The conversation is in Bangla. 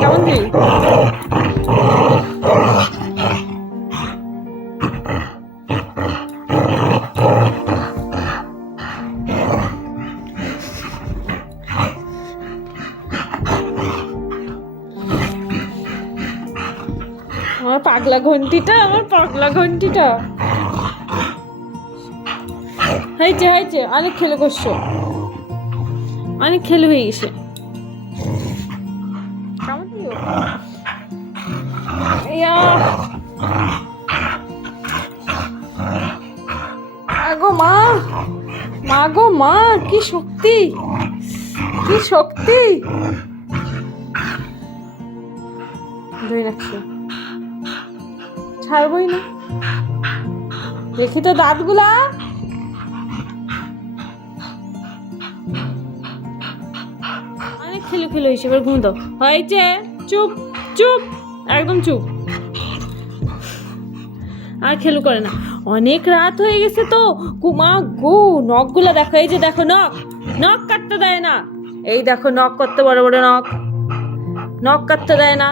কেমন কি? আমার পাগলা ঘন্টিটা, হয়েছে অনেক খেলে করছো, অনেক খেলে হয়ে গেছে। কেমন দিও আগো মা গো মা, কি শক্তি, ধরে রাখছি, ছাড়বই না। দেখি তো দাঁতগুলা। অনেক খেলু হয়েছে, এবার ঘুম দাও। হয়েছে, চুপ, একদম চুপ। আর খেলু করে না, অনেক রাত হয়ে গেছে তো। কুমা গো, নখগুলা দেখো, এই যে দেখো নখ কাটতে দেয় না। এই দেখো নখ করতে, বড় বড় নখ কাটতে দেয় না।